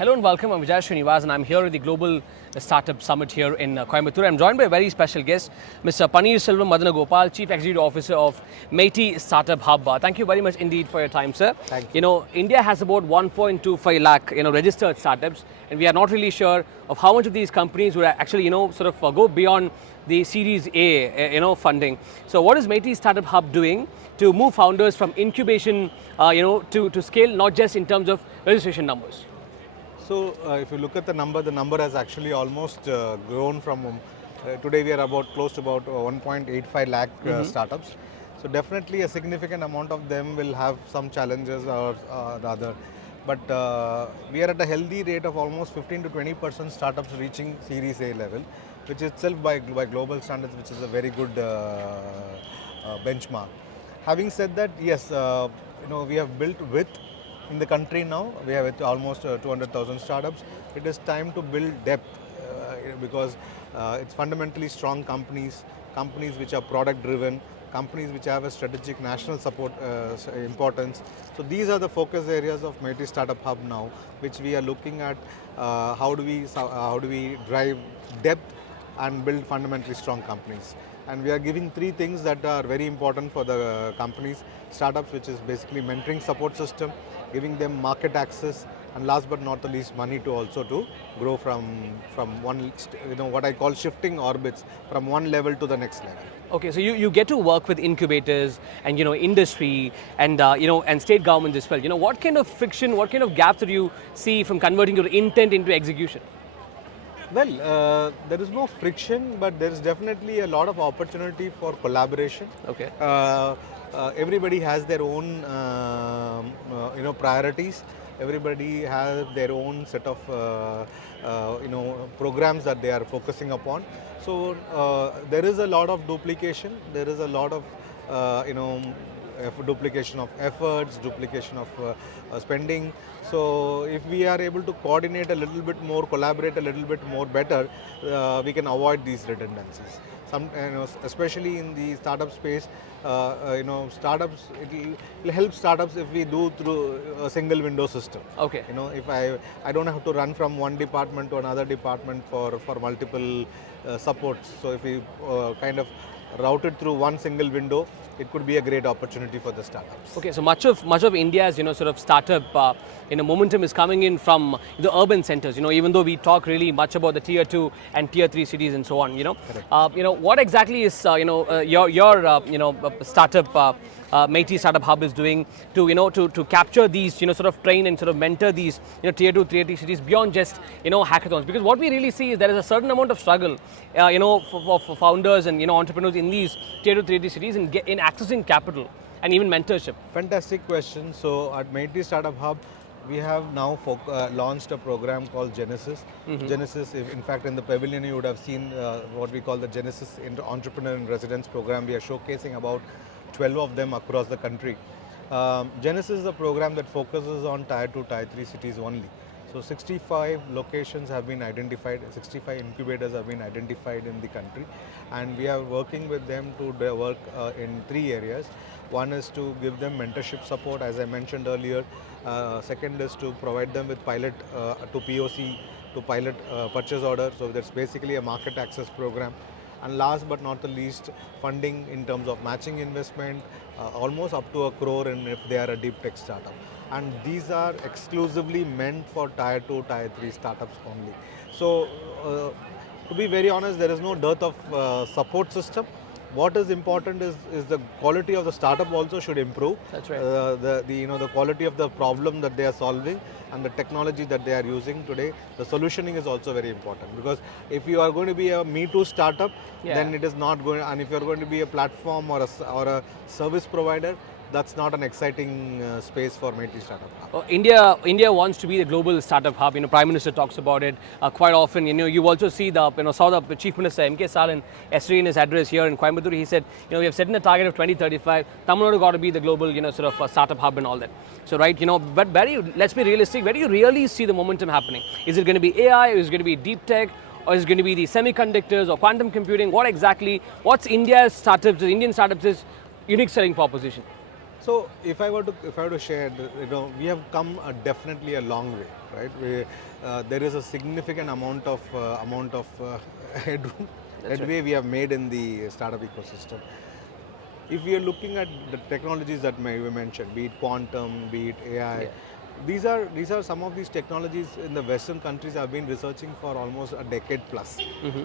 Hello and welcome. I'm Vijay Srinivas and I'm here at the Global Startup Summit here in Coimbatore. I'm joined by a very special guest, Mr. Paneerselvam Madanagopal, Chief Executive Officer of MeitY Startup Hub. Thank you very much indeed for your time, sir. Thank you. You know, India has about 1.25 lakh, registered startups, and we are not really sure of how much of these companies would actually, go beyond the Series A, funding. So, what is MeitY Startup Hub doing to move founders from incubation, to scale, not just in terms of registration numbers? So if you look at the number has actually almost grown from, today we are close to about 1.85 lakh startups. So definitely a significant amount of them will have some challenges or rather. But we are at a healthy rate of almost 15 to 20% startups reaching Series A level, which itself by global standards, which is a very good benchmark. Having said that, yes, we have built width in the country now. We have almost 200,000 startups. It is time to build depth because it's fundamentally strong companies which are product driven, companies which have a strategic national support importance. So these are the focus areas of MeitY Startup Hub now, which we are looking at how do we drive depth and build fundamentally strong companies. And we are giving three things that are very important for the companies, startups, which is basically mentoring support system, giving them market access, and last but not the least, money to also to grow from one, what I call shifting orbits from one level to the next level. Okay, so you get to work with incubators and industry and and state governments as well. What kind of friction, what kind of gaps do you see from converting your intent into execution? Well, there is no friction, but there is definitely a lot of opportunity for collaboration. Okay. Everybody has their own, priorities. Everybody has their own set of, programs that they are focusing upon. So there is a lot of duplication. There is a lot of, duplication of efforts, duplication of spending. So if we are able to coordinate a little bit more, collaborate a little bit more better, we can avoid these redundancies. Especially in the startup space, startups, it'll help startups if we do through a single window system. Okay. If I don't have to run from one department to another department for multiple supports. So if we kind of route it through one single window, it could be a great opportunity for the startups. Okay, so much of India's sort of startup momentum is coming in from the urban centers. Even though we talk really much about the tier 2 and tier 3 cities and so on. What exactly is your startup MeitY Startup Hub is doing to capture these sort of train and sort of mentor these tier 2, tier 3 cities beyond just hackathons, because what we really see is there is a certain amount of struggle for founders and entrepreneurs in these tier 2, tier 3 cities in accessing capital and even mentorship. Fantastic question. So at MeitY Startup Hub, we have now launched a program called Genesis. Genesis, in fact, in the pavilion you would have seen what we call the Genesis Entrepreneur in Residence program. We are showcasing about 12 of them across the country. Genesis is a program that focuses on tier 2, tier 3 cities only. So 65 locations have been identified, 65 incubators have been identified in the country, and we are working with them to work in three areas. One is to give them mentorship support, as I mentioned earlier. Second is to provide them with pilot to POC, to pilot purchase order. So that's basically a market access program. And last but not the least, funding in terms of matching investment, almost up to ₹1 crore if they are a deep tech startup. And these are exclusively meant for tier 2, tier 3 startups only. So to be very honest, there is no dearth of support system. What is important is the quality of the startup also should improve. That's right. The quality of the problem that they are solving and the technology that they are using today, the solutioning is also very important, because if you are going to be a Me Too startup, then it is not going. And if you are going to be a platform or a service provider, that's not an exciting space for MeitY Startup Hub. India wants to be the global startup hub. Prime Minister talks about it quite often. You also see saw the Chief Minister M.K. Stalin yesterday in his address here in Coimbatore. He said, we have set in a target of 2035. Tamil Nadu got to be the global, sort of startup hub and all that. So right, but let's be realistic. Where do you really see the momentum happening? Is it going to be AI? Is it going to be deep tech? Or is it going to be the semiconductors or quantum computing? What's Indian startups' unique selling proposition? So if I were to share, we have come definitely a long way, right? there is a significant amount of headway we have made in the startup ecosystem. If we are looking at the technologies that we mentioned, be it quantum, be it AI, these are some of these technologies in the Western countries have been researching for almost a decade plus.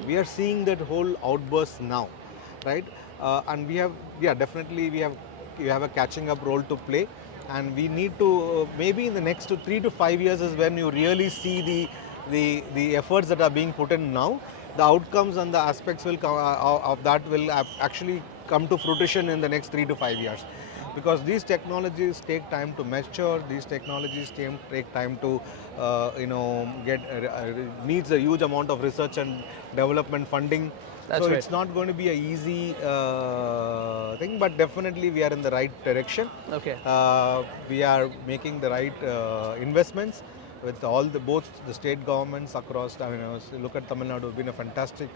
We are seeing that whole outburst now, right? And we have, definitely we have a catching up role to play, and we need to maybe in the next 3 to 5 years is when you really see the efforts that are being put in now. The outcomes and the aspects will come, of that will actually come to fruition in the next 3 to 5 years, because these technologies take time to mature. These technologies take time to get needs a huge amount of research and development funding. So it's not going to be an easy thing, but definitely we are in the right direction. Okay. We are making the right investments with both the state governments across. I mean, look at Tamil Nadu, been a fantastic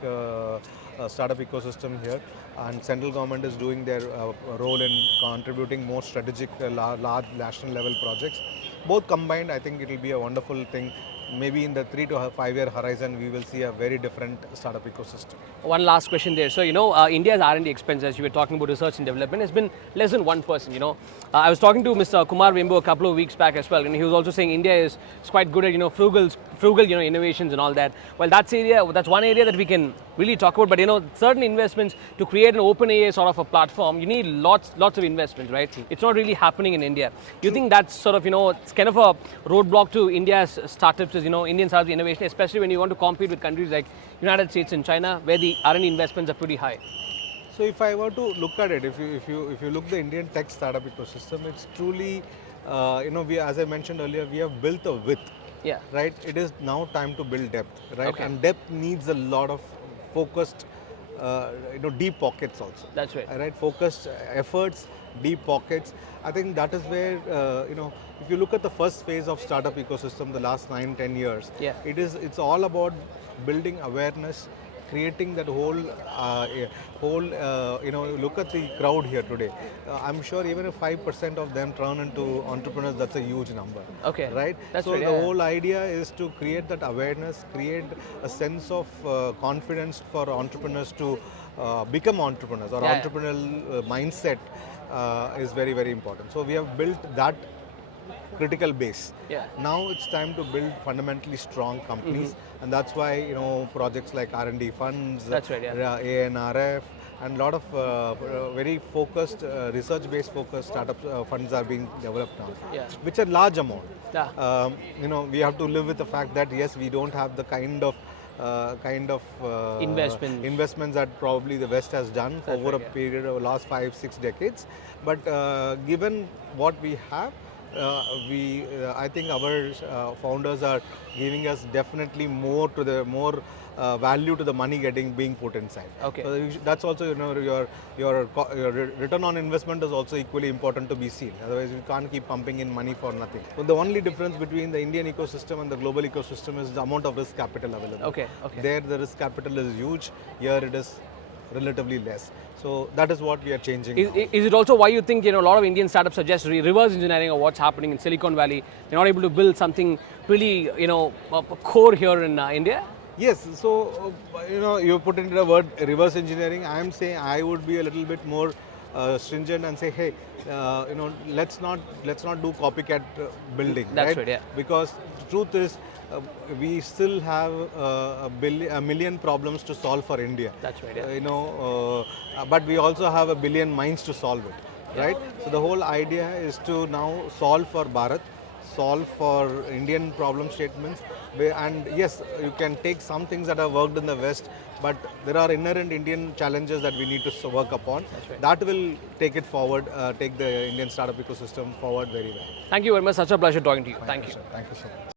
startup ecosystem here, and central government is doing their role in contributing more strategic, large national level projects. Both combined, I think it will be a wonderful thing. Maybe in the 3 to 5 year horizon, we will see a very different startup ecosystem. One last question there. So, India's R&D expense, as you were talking about research and development, has been less than 1%, I was talking to Mr. Kumar Wimbo a couple of weeks back as well, and he was also saying India is quite good at, frugal, innovations and all that. Well, that's one area that we can really talk about, but, certain investments to create an open AI sort of a platform, you need lots of investments, right? It's not really happening in India. You think that's sort of, it's kind of a roadblock to India's startups, Indian startup innovation, especially when you want to compete with countries like United States and China, where the R&D investments are pretty high? So if I were to look at it, if you look at the Indian tech startup ecosystem, it's truly, as I mentioned earlier, we have built a width. Yeah. Right. It is now time to build depth. Right. Okay. And depth needs a lot of focused, deep pockets also. That's right. Right. Focused efforts, deep pockets. I think that is where, if you look at the first phase of startup ecosystem, the last 9-10 years, it's all about building awareness, creating that look at the crowd here today. I'm sure even if 5% of them turn into entrepreneurs, that's a huge number. Okay. Right? That's so right, the whole idea is to create that awareness, create a sense of confidence for entrepreneurs to become entrepreneurs, or entrepreneurial mindset is very, very important. So we have built that critical base. Now it's time to build fundamentally strong companies, and that's why projects like R&D funds, ANRF, and a lot of very focused research-based focused startup funds are being developed now, which are large amount. We have to live with the fact that yes, we don't have the kind of investments that probably the West has done over a period of the last 5-6 decades. But given what we have, I think our founders are giving us definitely more value to the money being put inside. Okay. So that's also your return on investment is also equally important to be seen. Otherwise, you can't keep pumping in money for nothing. So the only difference between the Indian ecosystem and the global ecosystem is the amount of risk capital available. Okay. There, the risk capital is huge. Here, it is relatively less. So that is what we are changing. Is it also why you think a lot of Indian startups are just reverse engineering of what's happening in Silicon Valley? They're not able to build something really core here in India? Yes. So you put into the word reverse engineering. I am saying I would be a little bit more stringent and say, hey, let's not do copycat building. That's right. Yeah. Because the truth is, we still have a million problems to solve for India. That's right. Yeah. But we also have a billion minds to solve it, right? So the whole idea is to now solve for Bharat, solve for Indian problem statements, and yes, you can take some things that have worked in the West, but there are inherent Indian challenges that we need to work upon. Right. That will take it forward, take the Indian startup ecosystem forward very well. Thank you very much. Such a pleasure talking to you. Thank you. Thank you so much.